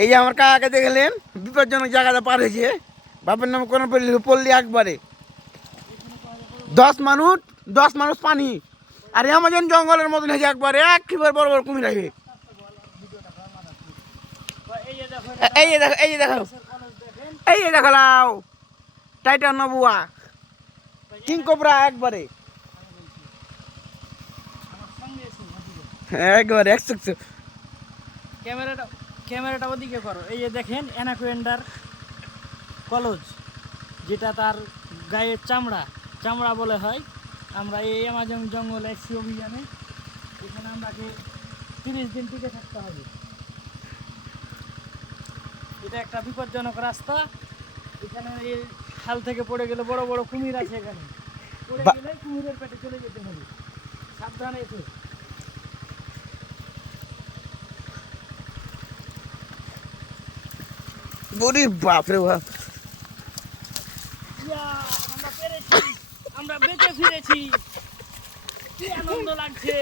এই যে আমার কাকাকে দেখলেন বিপজ্জনক জায়গাটা পার হয়েছে, বাপের নামে কোনো পড়লি একবারে 10 মানুষ পানি, আর আমাজন জঙ্গলের মতন হয়েছে একবারে একেবারে বড় বড় কুমির আসবে। এই যে দেখো লাও টাইটান নবুয়া কিং কোবরা একবারে একবারে 100। ক্যামেরাটা ওদিকে করো। এই যে দেখেন অ্যানাকোয়েন্ডার কলজ, যেটা তার গায়ের চামড়া বলে হয়। আমরা এই অ্যামাজন জঙ্গলে এসছি অভিযানে, এখানে আমাকে 30 দিন টিকে থাকতে হবে। এটা একটা বিপজ্জনক রাস্তা। এখানে এই খাল থেকে পড়ে গেলে বড় বড় কুমির আছে, এখানে পড়ে গেলে কুমিরের পেটে চলে যেতে হবে, সাবধানে এসে। বলি বাপরে বাপ, আমরা পেরেছি, আমরা বেঁচে ফিরেছি, কি আনন্দ লাগছে।